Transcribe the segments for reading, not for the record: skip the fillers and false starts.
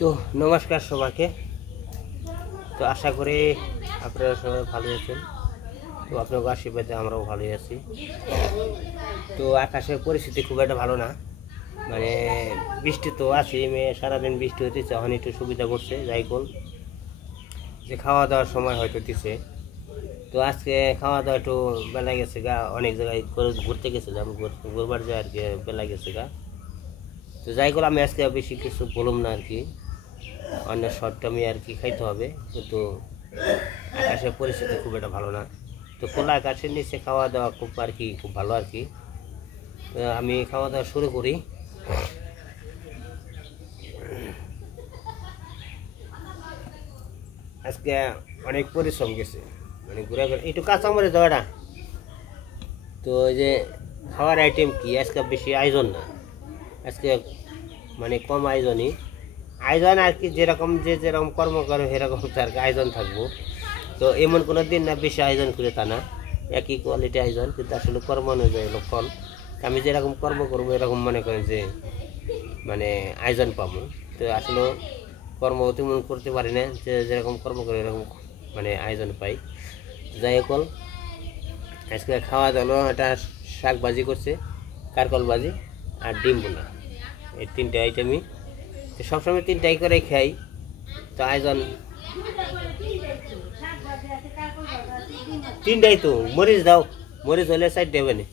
তো নমস্কার সবাইকে। তো আশা করি আপনারা সবাই ভালো আছেন। তো আপনাদের আশীর্বাদে আমরাও ভালোই আছি। তো আকাশের পরিস্থিতি খুব একটা ভালো না, মানে বৃষ্টি তো আছে, সারাদিন বৃষ্টি হতেছে, এখন একটু সুবিধা করছে যাই বল, যে খাওয়া দাওয়ার সময় হয়তো দিছে। তো আজকে খাওয়া দাওয়া একটু বেলা গেছে গা, অনেক জায়গায় ঘুরতে গেছিলাম, ঘুরবার যায় আর কি, বেলা গেছে গা। তো যাই বল, আমি আজকে বেশি কিছু বললাম না আর কি, অন্য শর্টটামই আর কি খাইতে হবে। কিন্তু আকাশের পরিস্থিতি খুব একটা ভালো না। তো খোলা আকাশের নিচে খাওয়া দাওয়া খুব আর কি, খুব ভালো আর কি। তো আমি খাওয়া দাওয়া শুরু করি। আজকে অনেক পরিশ্রম গেছে, মানে ঘুরে ঘুরে একটু কাঁচামরে যাওয়াটা। তো ওই যে খাওয়ার আইটেম কি, আজকে বেশি আয়োজন না, আজকে মানে কম আয়োজনই, আয়োজন আর কি, যেরকম যেরকম কর্ম করে সেরকম তার আয়োজন থাকবো। তো এমন কোনো দিন না বেশি আয়োজন করে তা না, একই কোয়ালিটি আয়োজন, কিন্তু আসলে কর্ম অনুযায়ী ফল। আমি যেরকম কর্ম করবো এরকম মনে করেন যে মানে আয়োজন পাবো। তো আসলে কর্ম তেমন করতে পারি না, যে যেরকম কর্ম করে এরকম মানে আয়োজন পাই। যাই হোক, আজকে খাওয়া দাওয়া একটা শাক ভাজি করছে, কারকল ভাজি আর ডিম বোনা, এই তিনটে আইটেমই। তো সবসময় তিনটাই করে খাই। তো আয়োজন তিনটাই, তো মরিচ দাও, মরিচ হলে সাইড দেবে না।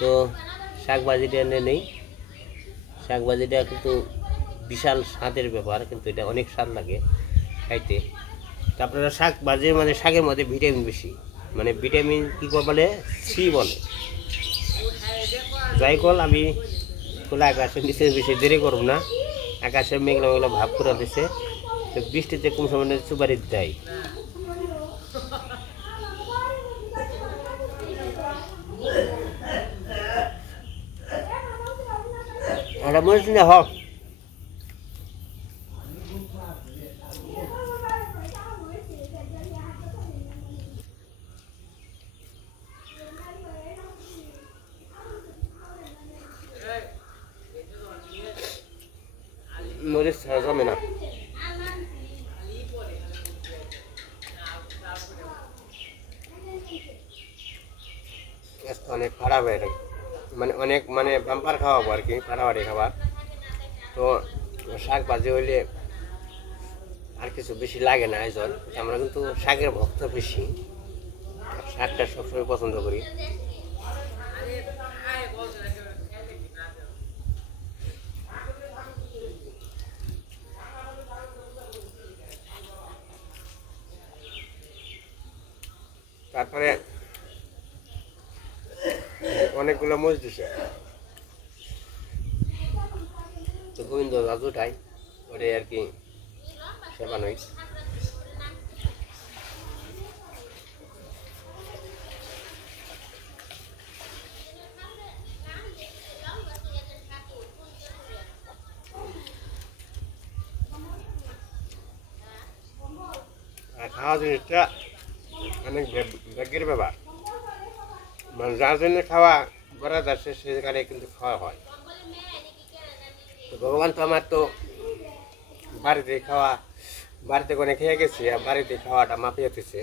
তো শাক ভাজিটা এনে নেই, শাক ভাজিটা কিন্তু বিশাল স্বাদের ব্যাপার, কিন্তু এটা অনেক স্বাদ লাগে খাইতে। তো আপনারা শাক ভাজির মানে শাকের মধ্যে ভিটামিন বেশি, মানে ভিটামিন কী বলে, সি বলে। যাই কল, আমি খোলা আকাশের নিচে বেশি দেরি করব না, আকাশের মেঘলা মেঘলা ভাব করে দিছে। তো বৃষ্টিতে কোন সময় সুপারি দেয়। একটা মরিচ না হোক, মরিচ জমে না। অনেক খারাপ হয়ে গেছে, মানে অনেক মানে বাম্পার খাওয়াবো আর কি, ফাটাফাটি খাবার। তো শাক ভাজি হইলে আর কিছু বেশি লাগে না আয়োজন। আমরা কিন্তু শাকের ভক্ত বেশি, শাকটা সবসময় পছন্দ করি। তারপরে অনেকগুলো মরিচ দিছে, তো গোবিন্দ দাদুটাই ওটাই আর কি সেবানই। আর খাওয়া জিনিসটা অনেক ভাগ্যের ব্যাপার, মানে যার জন্য খাওয়া করা যাচ্ছে সেখানে কিন্তু খাওয়া হয়। তো ভগবান তো আমার তো বাড়িতে খাওয়া, বাড়িতে অনেক খেয়ে গেছি, আর বাড়িতে খাওয়াটা মাপিয়ে দিচ্ছে।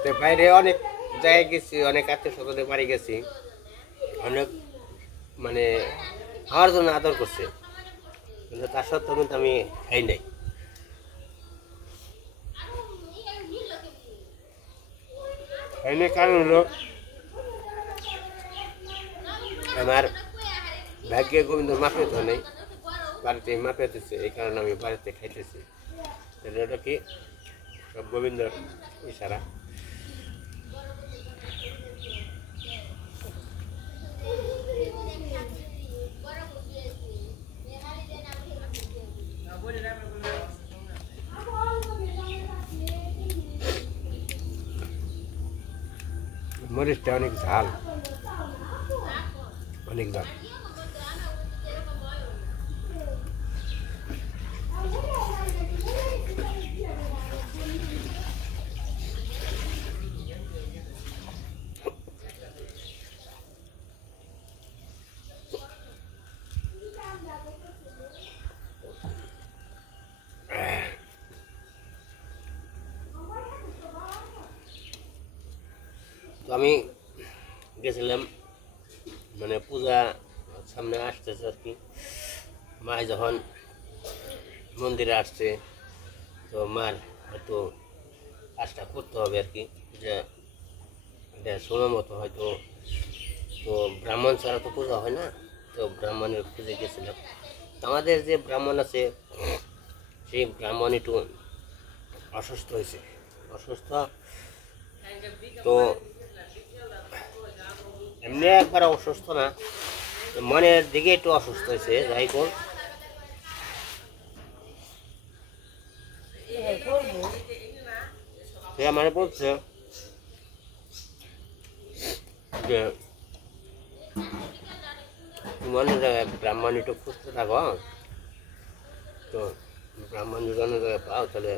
তো বাইরে অনেক জায়গায় গেছি, অনেক আত্মীয় স্বজনের বাড়ি গেছি, অনেক মানে খাওয়ার জন্য আদর করছে, কিন্তু তার সত্ত্বেও কিন্তু আমি খাই নাই। খাই নাই কারণ হলো আমার ভাগ্যে গোবিন্দ মাপে তো নেই, বাড়িতে মাপে দিচ্ছে, এই কারণে আমি বাড়িতে খাইতেছি। এটা কি সব গোবিন্দর ইশারা। মরিচটা অনেক ঝাল, অনেক ঝাল। আমি গেছিলাম মানে পূজা সামনে আসতেছে আর কি, মায় যখন মন্দিরে আসছে তো মার হয়তো কাজটা করতে হবে আর কি, যে এটা সময় মতো হয়তো, তো ব্রাহ্মণ ছাড়া তো পূজা হয় না, তো ব্রাহ্মণের খুঁজে গেছিলাম। আমাদের যে ব্রাহ্মণ আছে সেই ব্রাহ্মণ একটু অসুস্থ হয়েছে, অসুস্থ তো এমনি একবার অসুস্থ না, মনের দিকে একটু অসুস্থ হয়েছে। যাই হোক সে মানে বলছে যে মনে জায়গায় ব্রাহ্মণ একটু সুস্থ থাকো, তো ব্রাহ্মণ যদি অন্য জায়গায় পাও তাহলে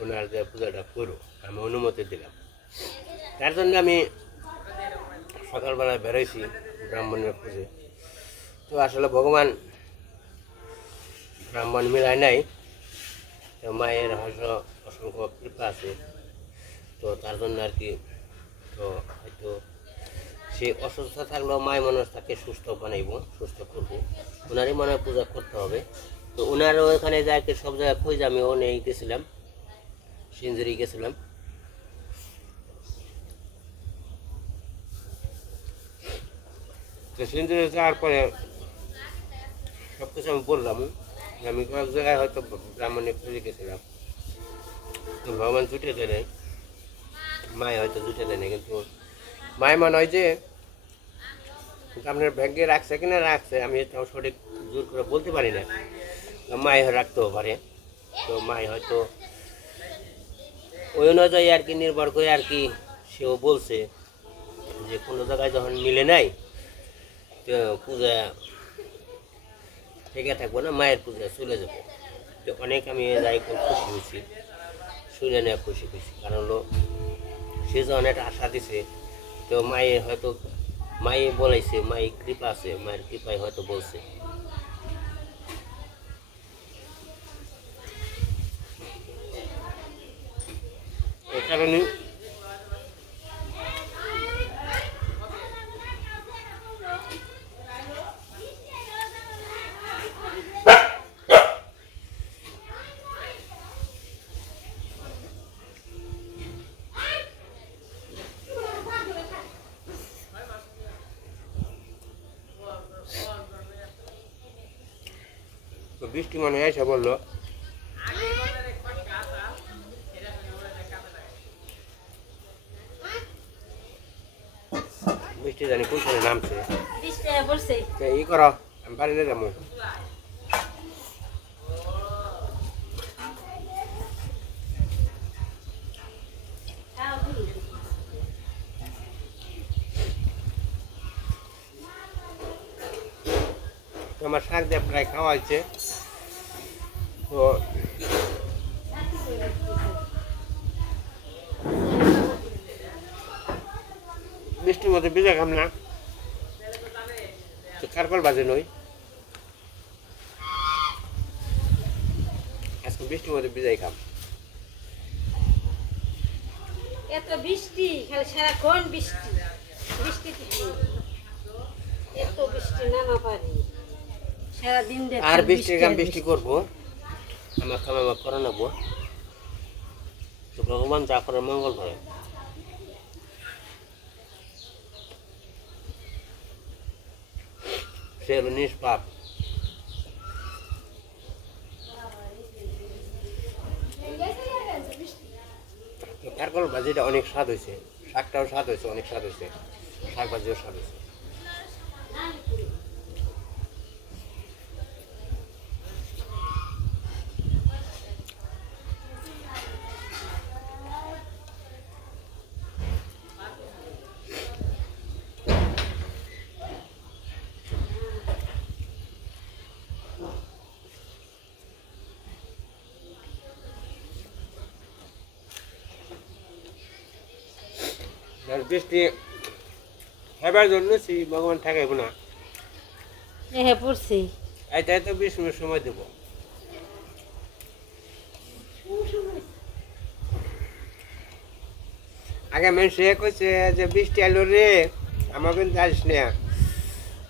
ওনার যে পূজাটা করো, আমি অনুমতি দিলাম। তার জন্য আমি সকালবেলায় বেরোইছি ব্রাহ্মণের খুঁজে। তো আসলে ভগবান ব্রাহ্মণ মিলায় নাই, তো মায়ের হয়তো অসংখ্য কৃপা আছে, তো তার জন্য আর কি। তো হয়তো সে অসুস্থ থাকলেও মায় মনে তাকে সুস্থ বানাইব, সুস্থ করবো, ওনারই মনে পূজা করতে হবে। তো ওনারও ওখানে যাই সব জায়গায় খুঁজে আমি ওনে গেছিলাম, সিঞ্জুরি গেছিলাম। তো সিঞ্জুরি যাওয়ার পরে সব কিছু আমি বললাম, আমি কয়েক জায়গায় হয়তো ব্রাহ্মণে খুঁজে গেছিলাম, তো ভগবান জুটে দেয়, মায় হয়তো জুটে দেয় না, কিন্তু মায় মনে হয় যে আপনার ব্যাগে রাখছে কিনা রাখছে, আমি তো সঠিক জোর করে বলতে পারি না, মায় রাখতেও পারে। তো মায় হয়তো ওই অনুযায়ী আর কি নির্ভর করে আর কি সেও বলছে যে কোনো জায়গায় যখন মিলে নাই তো পূজা থেকে থাকবো না, মায়ের পূজা চলে যাবো। তো অনেক আমি যাই খুশি হয়েছি, শুনে নেওয়া খুশি হয়েছি, কারণ হলো সে যখন একটা আশা দিছে, তো মায়ে হয়তো মায়ে বলাইছে, মায়ের কৃপা আছে, মায়ের কৃপায় হয়তো বলছে। এই কারণে তো বৃষ্টি মনে হয় এসে বললো বৃষ্টি জানি কোনখানে নামছে, ই করো আমি পারি না যাবো। আমার শাক দিয়ে প্রায় খাওয়া হয়েছে, তো বৃষ্টির মধ্যে ভিজা খাম না, তো কারকল বাজে নই, আজকে বৃষ্টির মধ্যে ভিজাই খাম। এত বৃষ্টি, খালি সারাক্ষণ বৃষ্টি বৃষ্টি, এত বৃষ্টি না পারি সারাদিন। আর বৃষ্টির কাম বৃষ্টি করবো, আমার কাম আমার করে নেবো, তো ভগবান যা করে মঙ্গল করে। সে হলো নিষ্পাপ। কারকল ভাজিটা অনেক স্বাদ হয়েছে, শাকটাও স্বাদ হয়েছে, অনেক স্বাদ হয়েছে, শাক ভাজিও স্বাদ হয়েছে। বৃষ্টি হেবার জন্য সেই ভগবান ঠেকাইব না, হ্যাঁ পড়ছি, এটাই তো 20 মিনিট সময় দেব। আগে মানুষে কইছে যে বৃষ্টি আলো রে আমাকে যাস না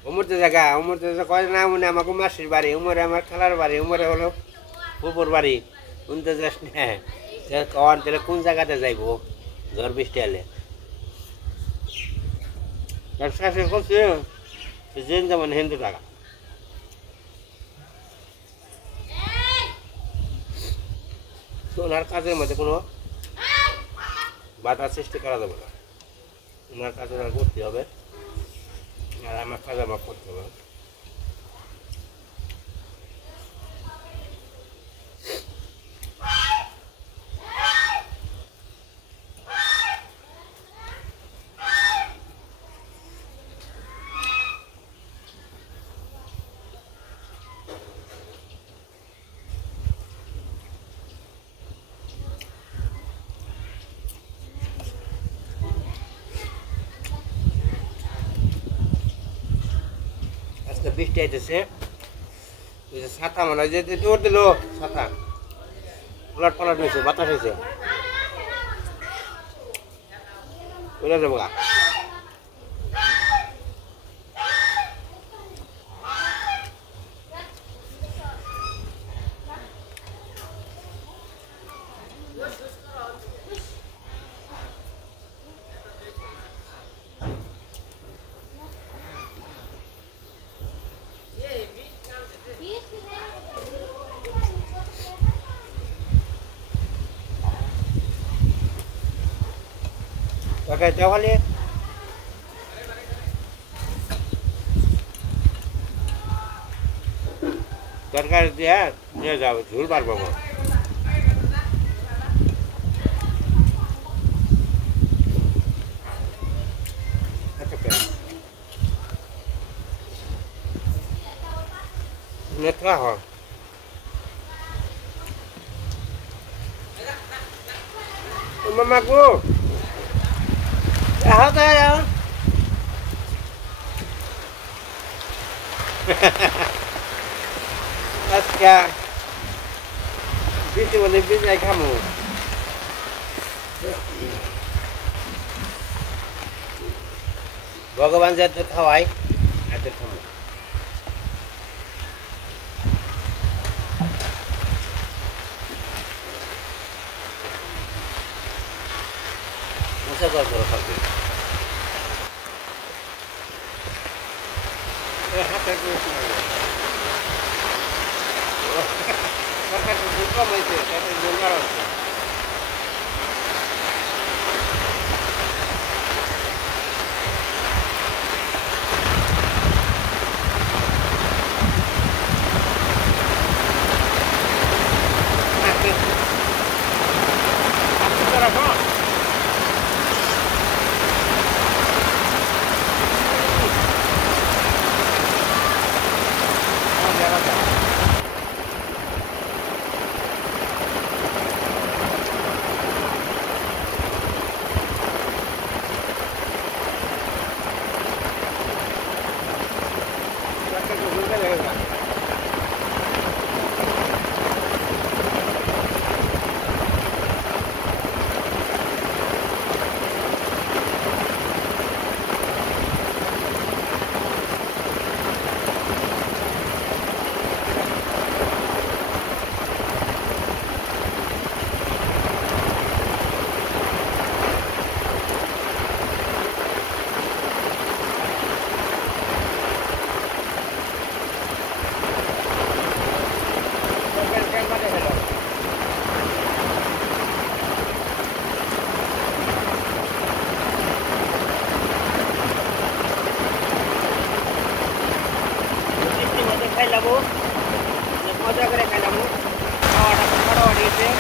উমরতে জায়গা উমরতে কয় না মনে আমাকে মাসির বাড়ি উমরে আমার খালার বাড়ি উমরে হলো পুকুর বাড়ি উনতে যাস না কন তাহলে কোন জায়গাতে যাইব ঝড় বৃষ্টি আলে শাশুড়ি করছে জেন যেমন হিন্দু টাকা ওনার কাজের মধ্যে কোনো বাধা সৃষ্টি করা যাবে না ওনার কাজ ওনার করতে হবে আর আমার কাজ আমার করতে হবে বৃষ্টি আইতেছে ছাতা মনে হয় যে জোর দিল ছাতা উলাট পালাট হয়েছে বাতাস হয়েছে উড়ে যাবো গা Pakai jauh kali. Daripada dia jauh, jauh bar bawa. Apa kan? Net lah. Mamaku. Hao tay đâu? Aska. Bisa boleh bisa kamu. Bhagavan jatuh khawai, jatuh kamu. Masa kau berapa? Hati aku semua. Makan buka macam kata jonggar. Aku terapa? Maju, maju, maju, maju, maju,